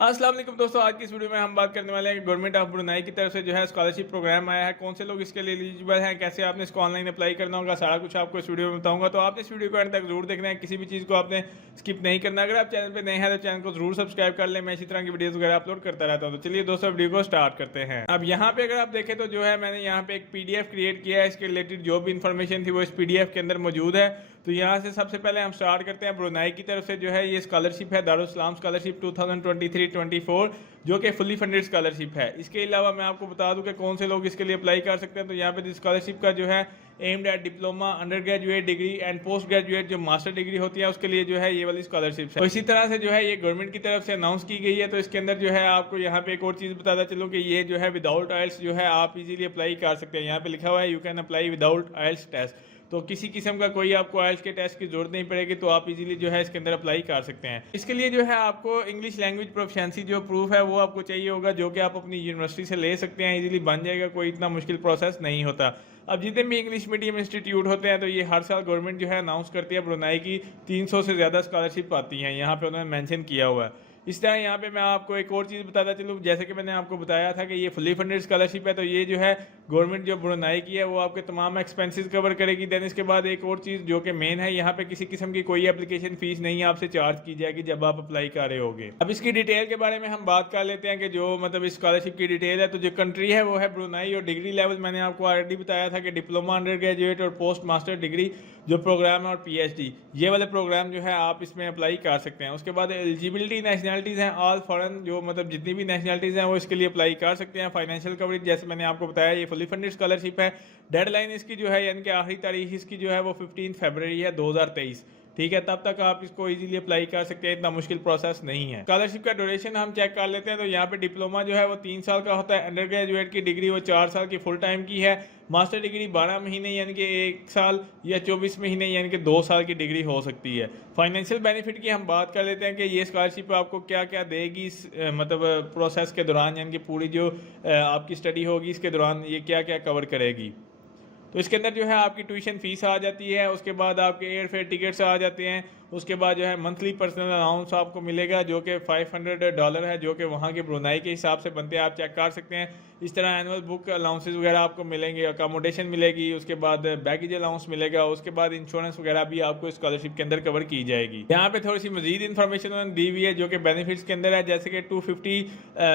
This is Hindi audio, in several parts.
अस्सलाम वालेकुम दोस्तों, आज की इस वीडियो में हम बात करने वाले हैं कि गवर्नमेंट ऑफ ब्रुनाई की तरफ से जो है स्कॉलरशिप प्रोग्राम आया है। कौन से लोग इसके लिए एलिजिबल हैं, कैसे आपने इसको ऑनलाइन अप्लाई करना होगा, सारा कुछ आपको इस वीडियो में बताऊंगा। तो आपने इस वीडियो को एंड तक जरूर देखना है, किसी भी चीज़ को आपने स्किप नहीं करना। अगर आप चैनल पर नए हैं तो चैनल को जरूर सब्सक्राइब कर लें, मैं इसी तरह की वीडियोज़ वगैरह अपलोड करता रहता हूँ। तो चलिए दोस्तों, वीडियो को स्टार्ट करते हैं। अब यहाँ पे अगर आप देखें तो जो है मैंने यहाँ पे एक PDF क्रिएट किया है, इसके रिलेटेड जो भी इन्फॉर्मेशन थी वो इस PDF के अंदर मौजूद है। तो यहाँ से सबसे पहले हम स्टार्ट करते हैं। ब्रुनाई की तरफ से जो है ये स्कॉलरशिप है, दारुल इस्लाम स्कॉलरशिप 2023-24, जो कि फुली फंडेड स्कॉलरशिप है। इसके अलावा मैं आपको बता दूं कि कौन से लोग इसके लिए अप्लाई कर सकते हैं। तो यहाँ पे स्कॉलरशिप का जो है aimed at diploma, under graduate degree and post graduate जो मास्टर डिग्री होती है उसके लिए जो है ये वाली स्कॉलरशिप है। तो इसी तरह से जो है ये गवर्नमेंट की तरफ से अनाउंस की गई है। तो इसके अंदर जो है आपको यहाँ पे एक और चीज़ बताता चलूँ कि ये जो है विदाउट आइल्स जो है आप इजीली अप्लाई कर सकते हैं। यहाँ पे लिखा हुआ है you can apply without IELTS test. तो किसी किस्म का कोई आपको आइल्स के टेस्ट की जरूरत नहीं पड़ेगी, तो आप इजीली जो है इसके अंदर अप्लाई कर सकते हैं। इसके लिए जो है आपको इंग्लिश लैंग्वेज प्रोफिशिएंसी जो प्रूफ है वो आपको चाहिए होगा, जो कि आप अपनी यूनिवर्सिटी से ले सकते हैं, इजीली बन जाएगा, कोई इतना मुश्किल प्रोसेस नहीं होता। अब जितने भी इंग्लिश मीडियम इंस्टीट्यूट होते हैं तो ये हर साल गवर्नमेंट जो है अनाउंस करती है ब्रुनाई की 300 से ज़्यादा स्कॉलरशिप आती हैं, यहाँ पे उन्होंने मेंशन किया हुआ है। इस तरह यहाँ पे मैं आपको एक और चीज़ बताता चलूँ, जैसे कि मैंने आपको बताया था कि ये फुली फंडेड स्कॉलरशिप है। तो ये जो है गवर्नमेंट जो ब्रुनाई की है वो आपके तमाम एक्सपेंसेस कवर करेगी। देन इसके बाद एक और चीज़ जो कि मेन है, यहाँ पे किसी किस्म की कोई एप्लीकेशन फीस नहीं आपसे चार्ज की जाएगी जब आप अप्लाई कर रहे होगे। अब इसकी डिटेल के बारे में हम बात कर लेते हैं कि जो मतलब इस स्कॉलरशिप की डिटेल है। तो जो कंट्री है वो है ब्रुनाई, और डिग्री लेवल मैंने आपको ऑलरेडी बताया था कि डिप्लोमा, अंडर ग्रेजुएट और पोस्ट मास्टर डिग्री जो प्रोग्राम है और PhD ये वाले प्रोग्राम जो है आप इसमें अप्लाई कर सकते हैं। उसके बाद एलिजिबिलिटी नेशनलिटीज़ हैं ऑल फॉरेन, जो मतलब जितनी भी नेशनलिटीज़ हैं वो इसके लिए अप्लाई कर सकते हैं। फाइनेंशियल कवरेज जैसे मैंने आपको बताया ये फुली फंडेड स्कॉलरशिप है। डेडलाइन इसकी जो है यानी कि आखिरी तारीख इसकी जो है वो 15 फरवरी है 2023। ठीक है, तब तक आप इसको इजीली अप्लाई कर सकते हैं, इतना मुश्किल प्रोसेस नहीं है। स्कॉलरशिप का ड्यूरेशन हम चेक कर लेते हैं। तो यहाँ पे डिप्लोमा जो है वो 3 साल का होता है, अंडर ग्रेजुएट की डिग्री वो 4 साल की फुल टाइम की है, मास्टर डिग्री 12 महीने यानी कि 1 साल या 24 महीने यानी कि 2 साल की डिग्री हो सकती है। फाइनेंशियल बेनिफिट की हम बात कर लेते हैं कि ये स्कॉलरशिप आपको क्या क्या देगी इस मतलब प्रोसेस के दौरान, यानी कि पूरी जो आपकी स्टडी होगी इसके दौरान ये क्या क्या कवर करेगी। तो इसके अंदर जो है आपकी ट्यूशन फीस आ जाती है, उसके बाद आपके एयर फेयर टिकट्स आ जाते हैं, उसके बाद जो है मंथली पर्सनल अलाउंस आपको मिलेगा जो कि $500 है, जो कि वहाँ के ब्रुनाई के हिसाब से बनते हैं, आप चेक कर सकते हैं। इस तरह एनुअल बुक अलाउंसेस वगैरह आपको मिलेंगे, अकोमोडेशन मिलेगी, उसके बाद बैगेज अलाउंस मिलेगा, उसके बाद इंश्योरेंस वगैरह भी आपको स्कॉलरशिप के अंदर कवर की जाएगी। यहाँ पे थोड़ी सी मजीद इन्फॉर्मेशन उन्होंने दी हुई है जो कि बेनिफिट्स के अंदर है, जैसे कि 250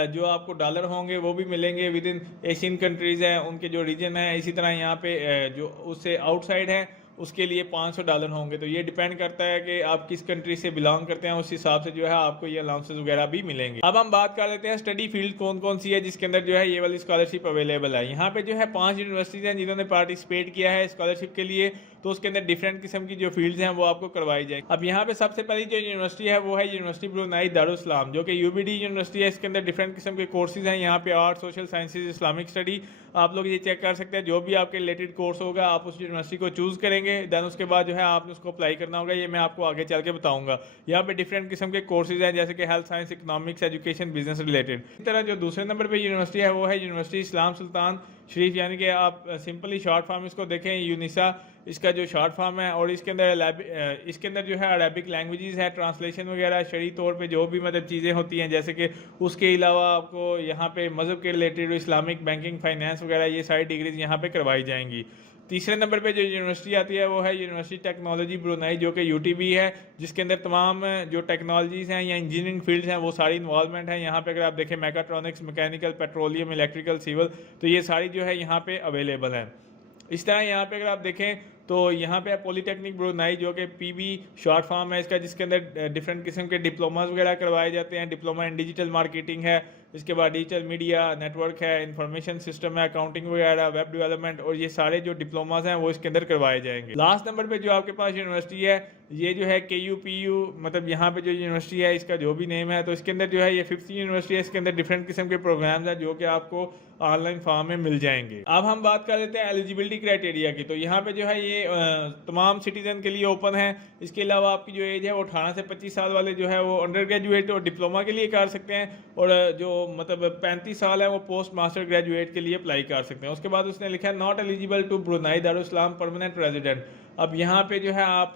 जो आपको डॉलर होंगे वो भी मिलेंगे विद इन एशियन कंट्रीज़ हैं उनके जो रीजन है। इसी तरह यहाँ पे जो उससे आउटसाइड है उसके लिए $500 होंगे। तो ये डिपेंड करता है कि आप किस कंट्री से बिलोंग करते हैं, उस हिसाब से जो है आपको ये अलाउंसेस वगैरह भी मिलेंगे। अब हम बात कर लेते हैं स्टडी फील्ड कौन कौन सी है जिसके अंदर जो है ये वाली स्कॉलरशिप अवेलेबल है। यहाँ पे जो है 5 यूनिवर्सिटीज़ हैं जिन्होंने पार्टिसिपेट किया है स्कॉलरशिप के लिए। तो उसके अंदर डिफरेंट किस्म की जो फील्ड्स हैं वो आपको करवाई जाएगी। अब यहाँ पे सबसे पहली जो यूनिवर्सिटी है वो है यूनिवर्सिटी ब्रुनाई दारुल इस्लाम, जो कि UBD यूनिवर्सिटी है। इसके अंदर डिफरेंट किस्म के कोर्सेज हैं। यहाँ पे art, social sciences, Islamic study आप लोग ये चेक कर सकते हैं। जो भी आपके रिलेटेड कोर्स होगा आप उस यूनिवर्सिटी को चूज़ करेंगे, देन उसके बाद जो है आपने उसको अप्लाई करना होगा। ये मैं आपको आगे चल के बताऊंगा। यहाँ पे डिफरेंट किस्म के कोर्सेज हैं जैसे कि health science, economics, education, business related. इसी तरह जो दूसरे नंबर पर यूनिवर्सिटी है वो है यूनिवर्सिटी इस्लाम सुल्तान शरीफ, यानी कि आप सिंपली शॉर्ट फॉर्म इसको देखें यूनिसा, इसका जो शॉर्ट फॉर्म है। और इसके अंदर जो है अरबिक लैंग्वेजेस है, ट्रांसलेशन वगैरह शरई तौर पे जो भी मतलब चीज़ें होती हैं, जैसे कि उसके अलावा आपको यहाँ पे मज़हब के रिलेटेड इस्लामिक बैंकिंग, फाइनेंस वगैरह ये सारी डिग्रीज यहाँ पे करवाई जाएंगी। तीसरे नंबर पे जो यूनिवर्सिटी आती है वो है यूनिवर्सिटी टेक्नोलॉजी ब्रुनाई, जो कि UTB है, जिसके अंदर तमाम जो टेक्नोलॉजीज़ हैं या इंजीनियरिंग फील्ड्स हैं वो सारी इन्वॉल्वमेंट है। यहाँ पे अगर आप देखें mechatronics, mechanical, petroleum, electrical, civil, तो ये सारी जो है यहाँ पे अवेलेबल है। इस तरह यहाँ पे अगर आप देखें तो यहाँ पे पॉलीटेक्निक ब्रुनाई, जो कि PB शॉर्ट फॉर्म है इसका, जिसके अंदर डिफरेंट किस्म के डिप्लोमास वगैरह करवाए जाते हैं। डिप्लोमा इन डिजिटल मार्केटिंग है, इसके बाद डिजिटल मीडिया नेटवर्क है, इंफॉर्मेशन सिस्टम है, अकाउंटिंग वगैरह, वेब डेवलपमेंट, और ये सारे जो डिप्लोमास हैं वो इसके अंदर करवाए जाएंगे। लास्ट नंबर पे जो आपके पास यूनिवर्सिटी है ये जो है KUPU, मतलब यहाँ पे जो यूनिवर्सिटी है इसका जो भी नेम है, तो इसके अंदर जो है ये 5th यूनिवर्सिटी है। इसके अंदर डिफरेंट किस्म के प्रोग्राम्स हैं जो कि आपको ऑनलाइन फॉर्म में मिल जाएंगे। अब हम बात कर लेते हैं एलिजिबिलिटी क्राइटेरिया की। तो यहाँ पे जो है ये तमाम सिटीजन के लिए ओपन है। इसके अलावा आपकी जो एज है वो 18 से 25 साल वाले जो है वो अंडर ग्रेजुएट और डिप्लोमा के लिए कर सकते हैं, और जो मतलब 35 साल है वो पोस्ट मास्टर ग्रेजुएट के लिए अप्लाई कर सकते हैं। उसके बाद उसने लिखा है not eligible to Brunei Darul Islam permanent resident, अब यहाँ पे जो है आप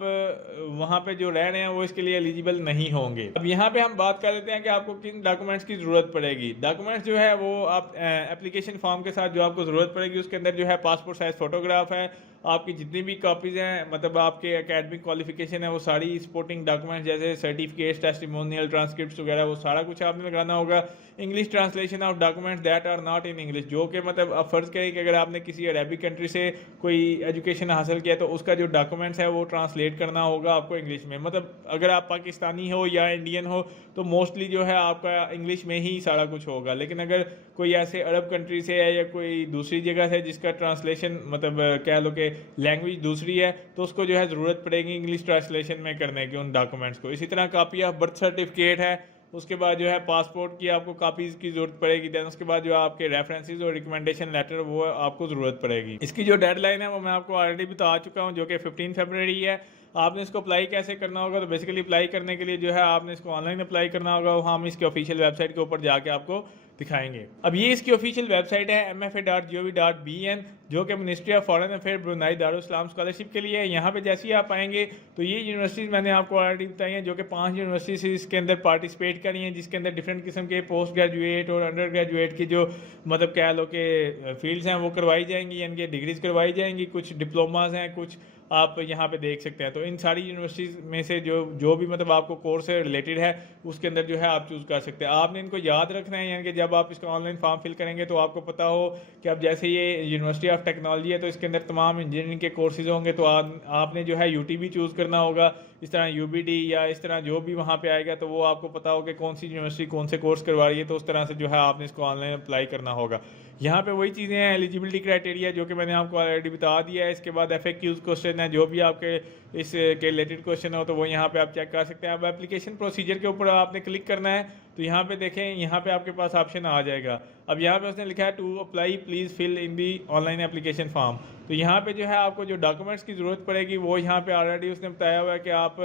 वहाँ पे जो रह रहे हैं वो इसके लिए एलिजिबल नहीं होंगे। अब यहाँ पे हम बात कर लेते हैं कि आपको किन डॉक्यूमेंट्स की ज़रूरत पड़ेगी। डॉक्यूमेंट्स जो है वो आप एप्लीकेशन फॉर्म के साथ जो आपको ज़रूरत पड़ेगी उसके अंदर जो है पासपोर्ट साइज़ फ़ोटोग्राफ है, आपकी जितनी भी कॉपीज़ हैं, मतलब आपके एकेडमिक क्वालिफिकेशन है वो सारी सपोर्टिंग डॉक्यूमेंट्स जैसे सर्टिफिकेट्स, टेस्टिमोनियल, ट्रांसक्रिप्ट्स वगैरह वो सारा कुछ आपने लगाना होगा। English translation of documents that are not in English, जो कि मतलब आप फ़र्ज़ करें कि अगर आपने किसी अरेबिक कंट्री से कोई एजुकेशन हासिल किया तो उसका जो डॉक्यूमेंट्स है वो ट्रांसलेट करना होगा आपको इंग्लिश में। मतलब अगर आप पाकिस्तानी हो या इंडियन हो तो मोस्टली जो है आपका इंग्लिश में ही सारा कुछ होगा, लेकिन अगर कोई ऐसे अरब कंट्री से है या कोई दूसरी जगह से जिसका ट्रांसलेशन मतलब कह लो कि लैंग्वेज दूसरी है तो उसको जो है ज़रूरत पड़ेगी इंग्लिश ट्रांसलेशन में करने की उन डॉक्यूमेंट्स को। इसी तरह कॉपी ऑफ बर्थ सर्टिफिकेट है, उसके बाद जो है पासपोर्ट की आपको कापीज़ की ज़रूरत पड़ेगी। दैन उसके बाद जो आपके रेफरेंसेस और रिकमेंडेशन लेटर वो आपको ज़रूरत पड़ेगी। इसकी जो डेडलाइन है वो मैं आपको ऑलरेडी बता चुका हूँ, जो कि 15 फरवरी है। आपने इसको अप्लाई कैसे करना होगा, तो बेसिकली अप्लाई करने के लिए जो है आपने इसको ऑनलाइन अप्लाई करना होगा, वो हम इसके ऑफिशियल वेबसाइट के ऊपर जाके आपको दिखाएंगे। अब ये इसकी ऑफिशियल वेबसाइट है mfa.gov.bn, जो कि ministry of foreign affair Brunei Darul Islam scholarship के लिए है। यहाँ पे जैसे ही आप आएंगे तो ये यूनिवर्सिटीज़ मैंने आपको ऑलरेडी बताई हैं, जो कि 5 यूनिवर्सिटीज़ इसके अंदर पार्टिसिपेट करी हैं, जिसके अंदर डिफरेंट किस्म के पोस्ट ग्रेजुएट और अंडर ग्रेजुएट की जो मतलब कह लो कि फील्ड्स हैं वो करवाई जाएंगी, यानी कि डिग्रीज़ करवाई जाएंगी, कुछ डिप्लोमाज हैं, कुछ आप यहाँ पे देख सकते हैं। तो इन सारी यूनिवर्सिटीज़ में से जो भी मतलब आपको कोर्स से रिलेटेड है उसके अंदर जो है आप चूज़ कर सकते हैं। आपने इनको याद रखना है, यानी कि जब आप इसका ऑनलाइन फॉर्म फिल करेंगे तो आपको पता हो कि अब जैसे ये यूनिवर्सिटी ऑफ टेक्नोलॉजी है तो इसके अंदर तमाम इंजीनियरिंग के कोर्सेज होंगे, तो आपने जो है UTB चूज़ करना होगा, इस तरह UBD या इस तरह जो भी वहाँ पे आएगा तो वो आपको पता हो कि कौन सी यूनिवर्सिटी कौन से कोर्स करवा रही है, तो उस तरह से जो है आपने इसको ऑनलाइन अप्लाई करना होगा। यहाँ पे वही चीज़ें हैं, एलिजिबिलिटी क्राइटेरिया जो कि मैंने आपको ऑलरेडी बता दिया है। इसके बाद FAQs क्वेश्चन है, जो भी आपके इस के रिलेटेड क्वेश्चन हो तो वो यहाँ पे आप चेक कर सकते हैं। अब एप्लीकेशन प्रोसीजर के ऊपर आपने क्लिक करना है तो यहाँ पे देखें, यहाँ पे आपके पास ऑप्शन आ जाएगा। अब यहाँ पे उसने लिखा है to apply please fill in the online application form. तो यहाँ पे जो है आपको जो डॉक्यूमेंट्स की ज़रूरत पड़ेगी वो यहाँ पे ऑलरेडी उसने बताया हुआ है कि आप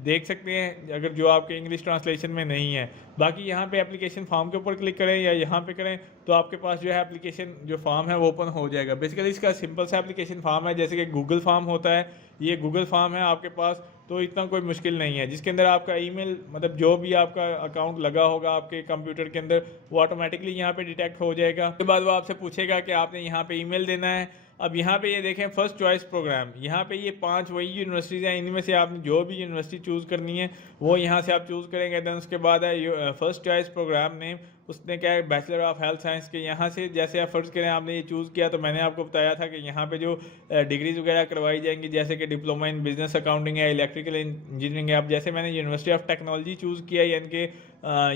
देख सकते हैं, अगर जो आपके इंग्लिश ट्रांसलेशन में नहीं है। बाकी यहाँ पे एप्लीकेशन फॉर्म के ऊपर क्लिक करें या यहाँ पे करें तो आपके पास जो है एप्लीकेशन जो फॉर्म है वो ओपन हो जाएगा। बेसिकली इसका सिंपल सा एप्लीकेशन फॉर्म है, जैसे कि गूगल फॉर्म होता है, ये गूगल फॉर्म है आपके पास, तो इतना कोई मुश्किल नहीं है, जिसके अंदर आपका ईमेल मतलब जो भी आपका अकाउंट लगा होगा आपके कंप्यूटर के अंदर वो ऑटोमेटिकली यहाँ पे डिटेक्ट हो जाएगा। उसके बाद वो आपसे पूछेगा कि आपने यहाँ पे ईमेल देना है। अब यहाँ पे ये देखें फर्स्ट चॉइस प्रोग्राम, यहाँ पे ये 5 वही यूनिवर्सिटीज़ हैं, इनमें से आपने जो भी यूनिवर्सिटी चूज़ करनी है वो यहाँ से आप चूज़ करेंगे। दैन उसके बाद है फर्स्ट चॉइस प्रोग्राम नेम, उसने क्या है बैचलर ऑफ हेल्थ साइंस के। यहाँ से जैसे आप फर्ज करें आपने ये चूज़ किया तो मैंने आपको बताया था कि यहाँ पे जो डिग्रीज़ वगैरह करवाई जाएंगी जैसे कि डिप्लोमा इन बिजनेस अकाउंटिंग है, इलेक्ट्रिकल इंजीनियरिंग है। अब जैसे मैंने यूनिवर्सिटी ऑफ टेक्नोलॉजी चूज़ किया, यानी कि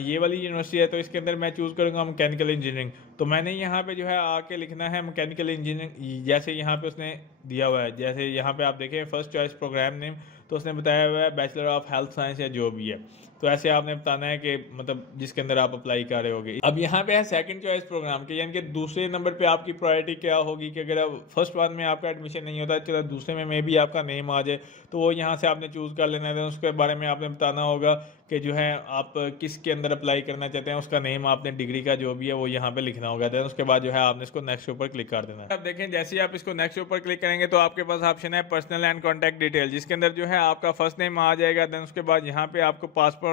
ये वाली यूनिवर्सिटी है, तो इसके अंदर मैं चूज़ करूँगा मैकेनिकल इंजीनियरिंग। तो मैंने यहाँ पे जो है आके लिखना है मैकेनिकल इंजीनियरिंग, जैसे यहाँ पे उसने दिया हुआ है। जैसे यहाँ पे आप देखें फर्स्ट चॉइस प्रोग्राम नेम, तो उसने बताया हुआ है बैचलर ऑफ हेल्थ साइंस या जो भी है। तो ऐसे आपने बताना है कि मतलब जिसके अंदर आप अप्लाई कर रहे होगे। अब यहाँ पे है सेकंड चॉइस प्रोग्राम के, यानी कि दूसरे नंबर पे आपकी प्रायोरिटी क्या होगी कि अगर फर्स्ट वन में आपका एडमिशन नहीं होता, चलो दूसरे में भी आपका नेम आ जाए तो वो यहाँ से आपने चूज़ कर लेना है। उसके बारे में आपने बताना होगा कि जो है आप किसके अंदर अप्लाई करना चाहते हैं, उसका नेम आपने डिग्री का जो भी है वो यहाँ पे लिखना होगा। देन उसके बाद जो है आपने इसको नेक्स्ट के ऊपर क्लिक कर देना है। अब देखें जैसे ही आप इसको नेक्स्ट के ऊपर क्लिक करेंगे तो आपके पास ऑप्शन है पर्सनल एंड कॉन्टैक्ट डिटेल, जिसके अंदर जो है आपका फर्स्ट नेम आ जाएगा। देन उसके बाद यहाँ पे आपको पासपोर्ट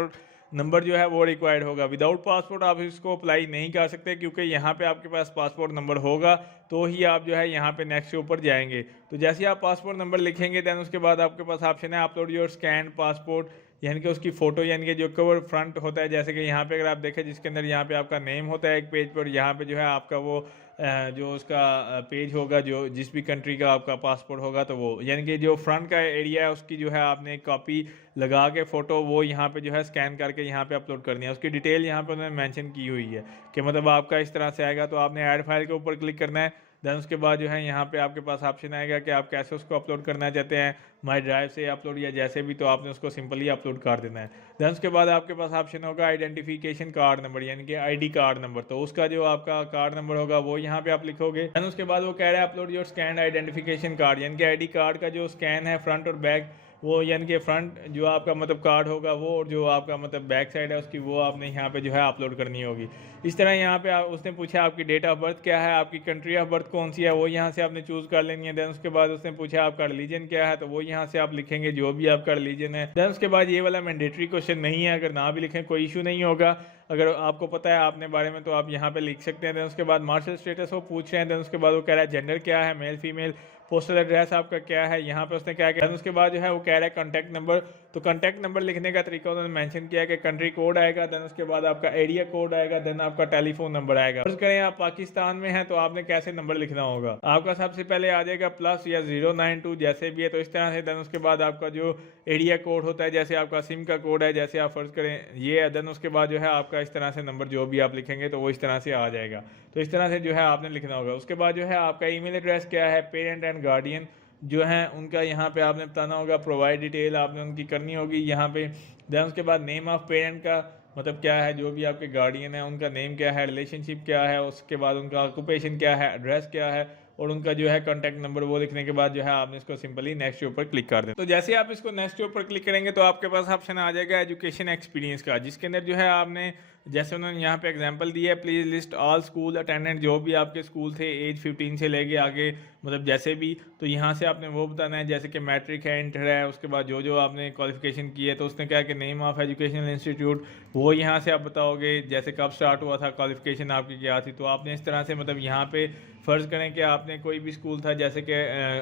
नंबर जो है वो रिक्वायर्ड होगा। विदाउट पासपोर्ट आप इसको अप्लाई नहीं कर सकते, क्योंकि यहाँ पे आपके पास पासपोर्ट नंबर होगा तो ही आप जो है यहाँ पे नेक्स्ट के ऊपर जाएंगे। तो जैसे ही आप पासपोर्ट नंबर लिखेंगे देन उसके बाद आपके पास ऑप्शन है अपलोड योर स्कैन पासपोर्ट, यानी कि उसकी फ़ोटो, यानी कि जो कवर फ्रंट होता है। जैसे कि यहाँ पे अगर आप देखें जिसके अंदर यहाँ पे आपका नेम होता है एक पेज पर, यहाँ पे जो है आपका वो जो उसका पेज होगा जो जिस भी कंट्री का आपका पासपोर्ट होगा, तो वो यानी कि जो फ्रंट का एरिया है उसकी जो है आपने एक कॉपी लगा के फ़ोटो वो यहाँ पे जो है स्कैन करके यहाँ पे अपलोड करनी है। उसकी डिटेल यहाँ पे उन्होंने मेंशन की हुई है कि मतलब आपका इस तरह से आएगा। तो आपने ऐड फाइल के ऊपर क्लिक करना है। देन उसके बाद जो है यहाँ पे आपके पास ऑप्शन आएगा कि आप कैसे उसको अपलोड करना चाहते हैं, माई ड्राइव से अपलोड या जैसे भी, तो आपने उसको सिंपली अपलोड कर देना है। देन उसके बाद आपके पास ऑप्शन होगा आइडेंटिफिकेशन कार्ड नंबर, यानी कि ID कार्ड नंबर। तो उसका जो आपका कार्ड नंबर होगा वो यहाँ पे आप लिखोगे। देन उसके बाद वो कह रहा है upload your scan identification card, यानी कि ID कार्ड का जो स्कैन है फ्रंट और बैक वो यानी कि फ्रंट जो आपका मतलब कार्ड होगा वो, और जो आपका मतलब बैक साइड है उसकी, वो आपने यहाँ पे जो है अपलोड करनी होगी। इस तरह यहाँ पे उसने पूछा आपकी डेट ऑफ बर्थ क्या है, आपकी कंट्री ऑफ बर्थ कौन सी है, वो यहाँ से आपने चूज़ कर लेनी है। देन उसके बाद उसने पूछा आपका रिलीजन क्या है, तो वो यहाँ से आप लिखेंगे जो भी आपका रिलीजन है। देन उसके बाद ये वाला मैंडेटरी क्वेश्चन नहीं है, अगर ना भी लिखें कोई इशू नहीं होगा, अगर आपको पता है आपने बारे में तो आप यहाँ पे लिख सकते हैं। देन उसके बाद मार्शल स्टेटस वो पूछ रहे हैं। देन उसके बाद वो कह रहा है जेंडर क्या है, मेल फीमेल, पोस्टल एड्रेस आपका क्या है, यहाँ पे उसने क्या किया। उसके बाद जो है वो कह रहा है कॉन्टैक्ट नंबर, तो कॉन्टैक्ट नंबर लिखने का तरीका उन्होंने मेंशन किया है कि कंट्री कोड आएगा, देन उसके बाद आपका एरिया कोड आएगा, देन आपका टेलीफोन नंबर आएगा। फर्ज करें आप पाकिस्तान में हैं तो आपने कैसे नंबर लिखना होगा, आपका सबसे पहले आ जाएगा प्लस या 092 जैसे भी है, तो इस तरह से। देन उसके बाद आपका जो एरिया कोड होता है, जैसे आपका सिम का कोड है, जैसे आप फर्ज करें ये है। देन उसके बाद जो है आपका इस तरह से नंबर जो भी आप लिखेंगे तो वो इस तरह से आ जाएगा, तो इस तरह से जो है आपने लिखना होगा। उसके बाद जो है आपका ईमेल एड्रेस क्या है, पेरेंट एंड गार्डियन जो है उनका यहाँ पे आपने बताना होगा, प्रोवाइड डिटेल आपने उनकी करनी होगी यहाँ पे। देन उसके बाद नेम ऑफ पेरेंट का मतलब क्या है, जो भी आपके गार्डियन है उनका नेम क्या है, रिलेशनशिप क्या है, उसके बाद उनका ऑक्यूपेशन क्या है, एड्रेस क्या है, और उनका जो है कॉन्टैक्ट नंबर, वो लिखने के बाद जो है आपने इसको सिंपली नेक्स्ट के ऊपर क्लिक कर दें। तो जैसे आप इसको नेक्स्ट के ऊपर क्लिक करेंगे तो आपके पास ऑप्शन आ जाएगा एजुकेशन एक्सपीरियंस का, जिसके अंदर जो है आपने जैसे उन्होंने यहाँ पे एग्जांपल दिया है, please list all school attendant, जो भी आपके स्कूल थे एज 15 से लेके आगे मतलब जैसे भी, तो यहाँ से आपने वो बताना है, जैसे कि मैट्रिक है, इंटर है, उसके बाद जो जो आपने क्वालिफिकेशन की है। तो उसने क्या कि नेम ऑफ एजुकेशनल इंस्टीट्यूट वो यहाँ से आप बताओगे, जैसे कब स्टार्ट हुआ था, क्वालिफिकेशन आपकी क्या थी। तो आपने इस तरह से मतलब यहाँ पे फ़र्ज़ करें कि आपने कोई भी स्कूल था, जैसे कि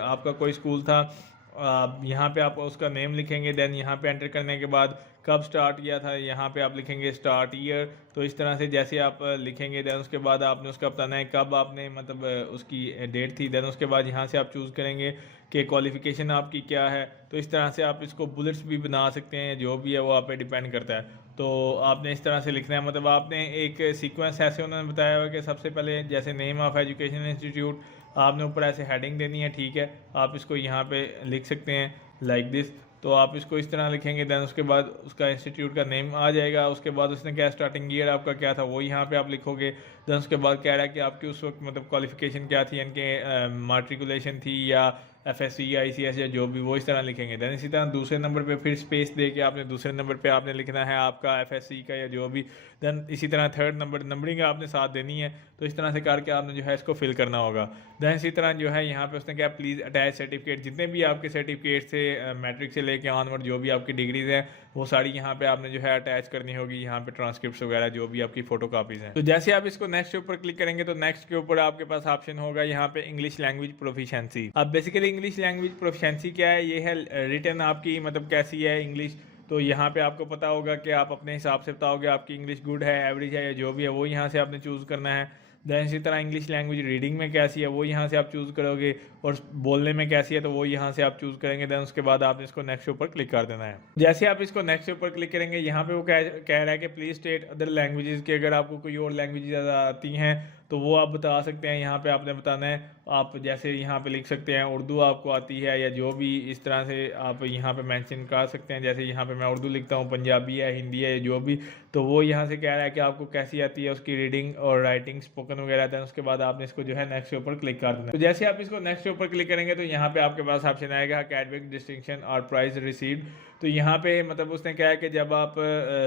आपका कोई स्कूल था, यहाँ पे आप उसका नेम लिखेंगे। देन यहाँ पे एंटर करने के बाद कब स्टार्ट किया था, यहाँ पे आप लिखेंगे स्टार्ट ईयर। तो इस तरह से जैसे आप लिखेंगे, देन उसके बाद आपने उसका बताना है कब आपने मतलब उसकी डेट थी। देन उसके बाद यहाँ से आप चूज़ करेंगे कि क्वालिफ़िकेशन आपकी क्या है। तो इस तरह से आप इसको बुलेट्स भी बना सकते हैं, जो भी है वो आप पे डिपेंड करता है। तो आपने इस तरह से लिखना है, मतलब आपने एक सीक्वेंस ऐसे उन्होंने बताया हुआ कि सबसे पहले जैसे नेम ऑफ एजुकेशन इंस्टीट्यूट आपने ऊपर ऐसे हेडिंग देनी है, ठीक है। आप इसको यहाँ पे लिख सकते हैं लाइक दिस, तो आप इसको इस तरह लिखेंगे। देन उसके बाद उसका इंस्टीट्यूट का नेम आ जाएगा। उसके बाद उसने क्या स्टार्टिंग ईयर आपका क्या था वो यहाँ पे आप लिखोगे। देन उसके बाद कह रहा है कि आपकी उस वक्त मतलब क्वालिफिकेशन क्या थी, यानी कि माट्रिकुलेशन थी या FSC या ICS या जो भी, वो इस तरह लिखेंगे। देन इसी तरह दूसरे नंबर पे फिर स्पेस दे के आपने दूसरे नंबर पे आपने लिखना है आपका FSC का या जो भी। देन इसी तरह थर्ड नंबर नंबरिंग आपने साथ देनी है। तो इस तरह से करके आपने जो है इसको फिल करना होगा। देन इसी तरह जो है यहाँ पे उसने क्या प्लीज़ अटैच सर्टिफिकेट, जितने भी आपके सर्टिफिकेट थे मैट्रिक से लेके ऑनवर्ड जो भी आपकी डिग्रीज हैं वो सारी यहाँ पे आपने जो है अटैच करनी होगी। यहाँ पे ट्रांसक्रिप्ट वगैरह जो भी आपकी फोटो कापीज़ हैं। तो जैसे आप इसको नेक्स्ट के ऊपर क्लिक करेंगे तो नेक्स्ट के ऊपर आपके पास ऑप्शन होगा यहाँ पे इंग्लिश लैंग्वेज प्रोफिशिएंसी। अब बेसिकली इंग्लिश लैंग्वेज प्रोफिशिएंसी क्या है, ये है रिटन आपकी मतलब कैसी है इंग्लिश। तो यहाँ पे आपको पता होगा कि आप अपने हिसाब से बताओगे आपकी इंग्लिश गुड है, एवरेज है या जो भी है, वो यहाँ से आपने चूज़ करना है। देन इसी तरह इंग्लिश लैंग्वेज रीडिंग में कैसी है वो यहाँ से आप चूज़ करोगे, और बोलने में कैसी है तो वो यहाँ से आप चूज़ करेंगे। देन उसके बाद आपने इसको नेक्स्ट ऊपर क्लिक कर देना है। जैसे आप इसको नेक्स्ट रहा क्लिक करेंगे, यहाँ पे वो कह रहा है कि प्लीज़ स्टेट अदर लैंग्वेजेस, की अगर आपको कोई और लैंग्वेजेस आती हैं तो वो आप बता सकते हैं। यहाँ पे आपने बताना है, आप जैसे यहाँ पे लिख सकते हैं उर्दू आपको आती है या जो भी, इस तरह से आप यहाँ पे मेंशन कर सकते हैं। जैसे यहाँ पे मैं उर्दू लिखता हूँ, पंजाबी है, हिंदी है, जो भी, तो वो यहाँ से कह रहा है कि आपको कैसी आती है उसकी रीडिंग और राइटिंग, स्पोकन वगैरह। देन उसके बाद आपने इसको जो है नेक्स्ट के ऊपर क्लिक कर देना है। तो जैसे आप इसको नेक्स्ट के ऊपर क्लिक करेंगे तो यहाँ पे आपके पास ऑप्शन आएगा अकेडमिक डिस्टिंक्शन और प्राइज रिसीव्ड। तो यहाँ पे मतलब उसने क्या है कि जब आप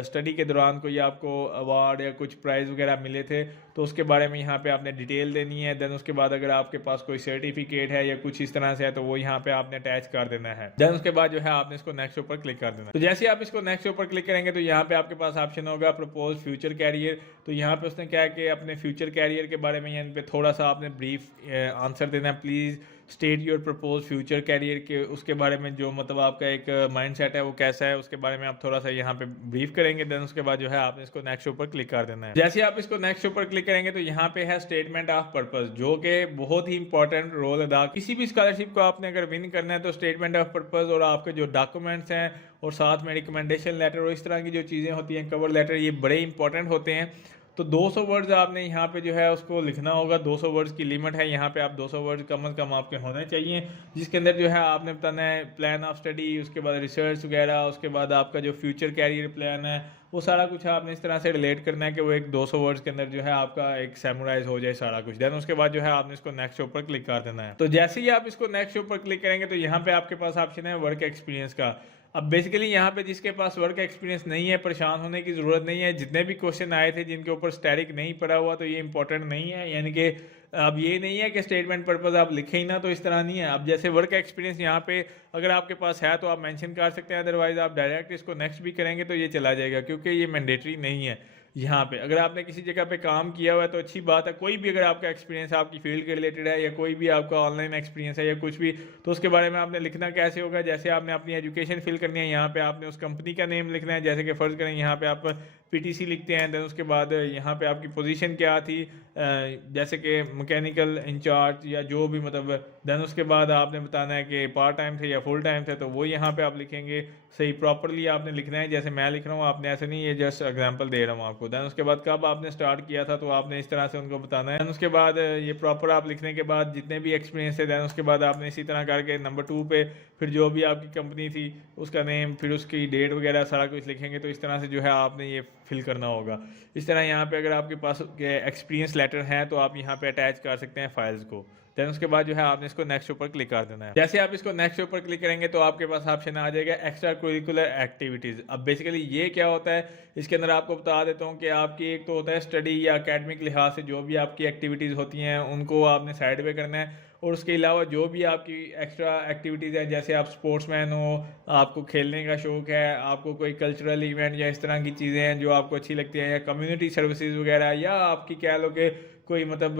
स्टडी के दौरान कोई आपको अवार्ड या कुछ प्राइज़ वगैरह मिले थे तो उसके बारे में यहाँ पे आपने डिटेल देनी है। देन उसके बाद अगर आपके पास कोई सर्टिफिकेट है या कुछ इस तरह से है तो वो यहाँ पे आपने अटैच कर देना है। देन उसके बाद जो है आपने इसको नेक्स्ट ऊपर क्लिक कर देना है। तो जैसे आप इसको नेक्स्ट ऊपर क्लिक करेंगे तो यहाँ पे आपके पास ऑप्शन होगा प्रपोज फ्यूचर कैरियर। तो यहाँ पे उसने क्या है कि अपने फ्यूचर कैरियर के बारे में यहाँ पे थोड़ा सा आपने ब्रीफ आंसर देना है। Please state your propose future career के उसके बारे में, जो मतलब आपका एक माइंडसेट है वो कैसा है उसके बारे में आप थोड़ा सा यहाँ पे ब्रीफ करेंगे। देन उसके बाद जो है आपने इसको नेक्स्ट ऊपर क्लिक कर देना है। जैसे आप इसको नेक्स्ट ऊपर क्लिक करेंगे तो यहाँ पे है स्टेटमेंट ऑफ पर्पस, जो कि बहुत ही इंपॉर्टेंट रोल अदा, किसी भी स्कॉलरशिप को आपने अगर विन करना है तो स्टेटमेंट ऑफ पर्पस और आपके जो डॉक्यूमेंट्स हैं और साथ में रिकमेंडेशन लेटर और इस तरह की जो चीज़ें होती हैं, कवर लेटर, ये बड़े इंपॉर्टेंट होते हैं। तो 200 वर्ड्स आपने यहाँ पे जो है उसको लिखना होगा। 200 वर्ड्स की लिमिट है यहाँ पे, आप 200 वर्ड्स कम से कम आपके होने चाहिए, जिसके अंदर जो है आपने बताना है प्लान ऑफ स्टडी, उसके बाद रिसर्च वगैरह, उसके बाद आपका जो फ्यूचर कैरियर प्लान है, वो सारा कुछ आपने इस तरह से रिलेट करना है कि वो एक 200 वर्ड्स के अंदर जो है आपका एक समराइज हो जाए सारा कुछ। देन उसके बाद जो है आपने इसको नेक्स्ट ऊपर क्लिक कर देना है। तो जैसे ही आप इसको नेक्स्ट ऊपर क्लिक करेंगे तो यहाँ पे आपके पास ऑप्शन है वर्क एक्सपीरियंस का। अब बेसिकली यहाँ पे जिसके पास वर्क एक्सपीरियंस नहीं है, परेशान होने की ज़रूरत नहीं है। जितने भी क्वेश्चन आए थे जिनके ऊपर स्टैटिक नहीं पड़ा हुआ, तो ये इंपॉर्टेंट नहीं है, यानी कि अब ये नहीं है कि स्टेटमेंट पर्पस आप लिखें ही ना, तो इस तरह नहीं है। अब जैसे वर्क एक्सपीरियंस यहाँ पे अगर आपके पास है तो आप मेंशन कर सकते हैं, अदरवाइज आप डायरेक्ट इसको नेक्स्ट भी करेंगे तो ये चला जाएगा, क्योंकि ये मैंडेटरी नहीं है। यहाँ पे अगर आपने किसी जगह पे काम किया हुआ है तो अच्छी बात है। कोई भी अगर आपका एक्सपीरियंस आपकी फील्ड के रिलेटेड है, या कोई भी आपका ऑनलाइन एक्सपीरियंस है या कुछ भी, तो उसके बारे में आपने लिखना कैसे होगा। जैसे आपने अपनी एजुकेशन फिल करनी है, यहाँ पे आपने उस कंपनी का नेम लिखना है। जैसे कि फ़र्ज़ करें यहाँ पे आप पीटीसी लिखते हैं, देन उसके बाद यहाँ पे आपकी पोजीशन क्या थी, जैसे कि मैकेनिकल इंचार्ज या जो भी, मतलब देन उसके बाद आपने बताना है कि पार्ट टाइम थे या फुल टाइम थे, तो वो यहाँ पे आप लिखेंगे। सही प्रॉपरली आपने लिखना है, जैसे मैं लिख रहा हूँ, आपने ऐसे नहीं, ये जस्ट एग्जांपल दे रहा हूँ आपको। देन उसके बाद कब आपने स्टार्ट किया था, तो आपने इस तरह से उनको बताना है। देन उसके बाद ये प्रॉपर आप लिखने के बाद जितने भी एक्सपीरियंस है, देन उसके बाद आपने इसी तरह करके नंबर 2 पे फिर जो भी आपकी कंपनी थी उसका नेम, फिर उसकी डेट वगैरह सारा कुछ लिखेंगे। तो इस तरह से जो है आपने ये फिल करना होगा। इस तरह यहाँ पे अगर आपके पास एक्सपीरियंस लेटर है तो आप यहाँ पे अटैच कर सकते हैं फाइल्स को। देन उसके बाद जो है आपने इसको नेक्स्ट ऊपर क्लिक कर देना है। जैसे आप इसको नेक्स्ट ऊपर क्लिक करेंगे तो आपके पास ऑप्शन आ जाएगा एक्स्ट्रा करिकुलर एक्टिविटीज़। अब बेसिकली ये क्या होता है, इसके अंदर आपको बता देता हूँ कि आपकी एक तो होता है स्टडी या एकेडमिक लिहाज से जो भी आपकी एक्टिविटीज़ होती हैं उनको आपने साइड पे करना है, और उसके अलावा जो भी आपकी एक्स्ट्रा एक्टिविटीज़ हैं, जैसे आप स्पोर्ट्समैन हो, आपको खेलने का शौक़ है, आपको कोई कल्चरल इवेंट या इस तरह की चीज़ें हैं जो आपको अच्छी लगती हैं, या कम्युनिटी सर्विसेज वगैरह, या आपकी कह लो कि कोई मतलब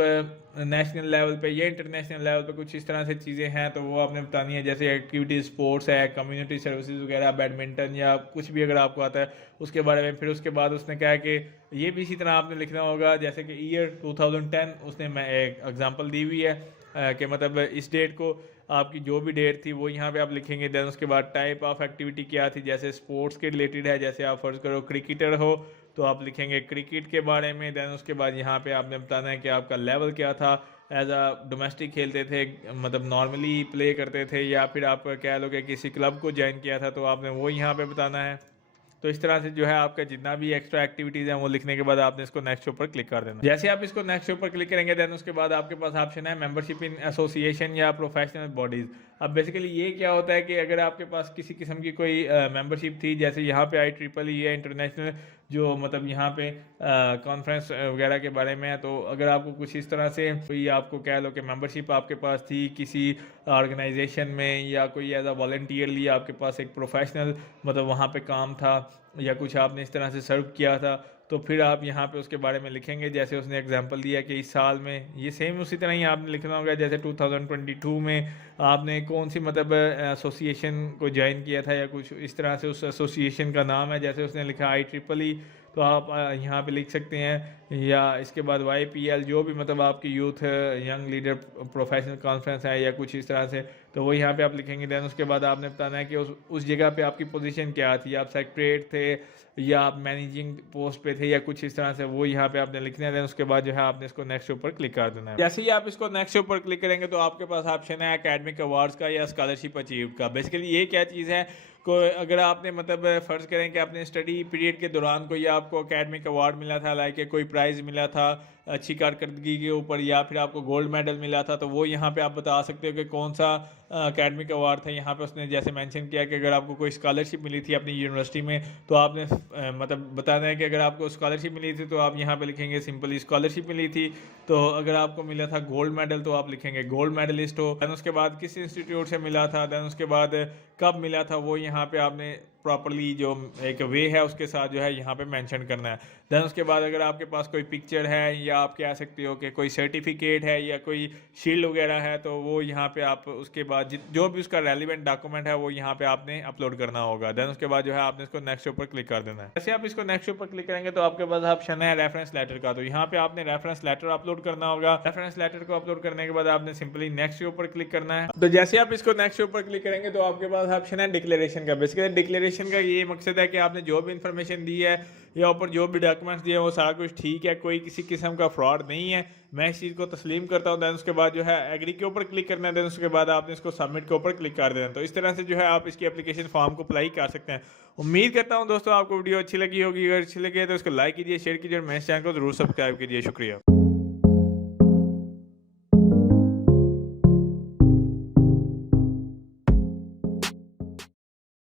नेशनल लेवल पे या इंटरनेशनल लेवल पे कुछ इस तरह से चीज़ें हैं, तो वो आपने बतानी है। जैसे एक्टिविटी स्पोर्ट्स है, कम्युनिटी सर्विसेज वगैरह, बैडमिंटन या कुछ भी अगर आपको आता है उसके बारे में। फिर उसके बाद उसने क्या है कि ये भी इसी तरह आपने लिखना होगा, जैसे कि ईयर 2010 उसने मैं एक एग्जांपल दी हुई है कि मतलब इस डेट को आपकी जो भी डेट थी वो यहाँ पे आप लिखेंगे। देन उसके बाद टाइप ऑफ एक्टिविटी क्या थी, जैसे स्पोर्ट्स के रिलेटेड है, जैसे आप फर्ज करो क्रिकेटर हो तो आप लिखेंगे क्रिकेट के बारे में। देन उसके बाद यहाँ पे आपने बताना है कि आपका लेवल क्या था, एज अ डोमेस्टिक खेलते थे, मतलब नॉर्मली प्ले करते थे, या फिर आप कह लो कि किसी क्लब को ज्वाइन किया था, तो आपने वो यहाँ पे बताना है। तो इस तरह से जो है आपका जितना भी एक्स्ट्रा एक्टिविटीज़ हैं वो लिखने के बाद आपने इसको नेक्स्ट ऊपर क्लिक कर देना। जैसे आप इसको नेक्स्ट ऊपर क्लिक करेंगे देन उसके बाद आपके पास ऑप्शन है मेंबरशिप इन एसोसिएशन या प्रोफेशनल बॉडीज़। अब बेसिकली ये क्या होता है कि अगर आपके पास किसी किस्म की कोई मेंबरशिप थी, जैसे यहाँ पे IEEE है इंटरनेशनल, जो मतलब यहाँ पे कॉन्फ्रेंस वगैरह के बारे में है, तो अगर आपको कुछ इस तरह से कोई आपको कह लो कि मेंबरशिप आपके पास थी किसी ऑर्गेनाइजेशन में, या कोई एज अ वॉलंटियरली आपके पास एक प्रोफेशनल मतलब वहाँ पे काम था, या कुछ आपने इस तरह से सर्व किया था, तो फिर आप यहाँ पे उसके बारे में लिखेंगे। जैसे उसने एग्जांपल दिया कि इस साल में, ये सेम उसी तरह ही आपने लिखना होगा। जैसे 2022 में आपने कौन सी मतलब एसोसिएशन को ज्वाइन किया था, या कुछ इस तरह से उस एसोसिएशन का नाम है, जैसे उसने लिखा IEEE, तो आप यहाँ पे लिख सकते हैं। या इसके बाद YPL, जो भी मतलब आपकी youth young leader professional conference है या कुछ इस तरह से, तो वो यहाँ पे आप लिखेंगे। देन उसके बाद आपने बताना है कि उस जगह पे आपकी पोजीशन क्या थी, आप सेक्रेटरीट थे या आप मैनेजिंग पोस्ट पे थे या कुछ इस तरह से, वो यहाँ पे आपने लिखना है। देन उसके बाद जो है आपने इसको नेक्स्ट ऊपर क्लिक कर देना है। जैसे ही आप इसको नेक्स्ट ऊपर क्लिक करेंगे तो आपके पास ऑप्शन है एकेडमिक अवार्ड्स का या स्कॉलरशिप अचीव का। बेसिकली ये क्या चीज़ है, को अगर आपने मतलब फ़र्ज़ करें कि अपने स्टडी पीरियड के दौरान कोई आपको एकेडमिक अवार्ड मिला था, लाइक कोई प्राइज़ मिला था अच्छी कारकर्दगी के ऊपर, या फिर आपको गोल्ड मेडल मिला था, तो वो यहाँ पे आप बता सकते हो कि कौन सा एकेडमिक अवार्ड था। यहाँ पे उसने जैसे मेंशन किया कि अगर आपको कोई स्कॉलरशिप मिली थी अपनी यूनिवर्सिटी में, तो आपने मतलब बताना है कि अगर आपको स्कॉलरशिप मिली थी तो आप यहाँ पे लिखेंगे सिंपली स्कॉलरशिप मिली थी। तो अगर आपको मिला था गोल्ड मेडल तो आप लिखेंगे गोल्ड मेडलिस्ट हो। दैन उसके बाद किस इंस्टीट्यूट से मिला था, दैन उसके बाद कब मिला था, वो यहाँ पे आपने प्रॉपरली जो एक वे है उसके साथ जो है यहाँ पे मेंशन करना है। दैन उसके बाद अगर आपके पास कोई पिक्चर है, या आप कह सकते हो कि कोई सर्टिफिकेट है या कोई शील्ड वगैरह है, तो वो यहाँ पे आप उसके बाद जो भी उसका रेलिवेंट डॉक्यूमेंट है वो यहाँ पे आपने अपलोड करना होगा। दैन उसके बाद जो है आपने इसको नेक्स्ट ऊपर क्लिक कर देना है। जैसे आप इसको नेक्स्ट ऊपर क्लिक करेंगे तो आपके पास ऑप्शन है रेफरेंस लेटर का, तो यहाँ पे आपने रेफरेंस लेटर अपलोड करना होगा। रेफरेंस लेटर को अपलोड करने के बाद आपने सिंपली नेक्स्ट के ऊपर क्लिक करना है। तो जैसे आप इसको नेक्स्ट के ऊपर क्लिक करेंगे तो आपके पास ऑप्शन है डिक्लेरेशन का। बेसिकली डिक्लेरेशन एप्लीकेशन का ये मकसद है कि आपने जो भी इंफॉर्मेशन दी है या ऊपर जो भी डॉक्यूमेंट्स दिए हैं वो सारा कुछ ठीक है, कोई किसी किस्म का फ्रॉड नहीं है। मैं इस चीज़ को तस्लीम करता हूँ। दैन उसके बाद जो है एग्री के ऊपर क्लिक करना है, दैन उसके बाद आपने इसको सबमिट के ऊपर क्लिक कर देना। तो इस तरह से जो है आप इसकी एप्लीकेशन फॉर्म को अप्लाई कर सकते हैं। उम्मीद करता हूँ दोस्तों आपको वीडियो अच्छी लगी होगी। अगर अच्छी लगी है तो इसको लाइक कीजिए, शेयर कीजिए और मेरे चैनल को जरूर सब्सक्राइब कीजिए। शुक्रिया।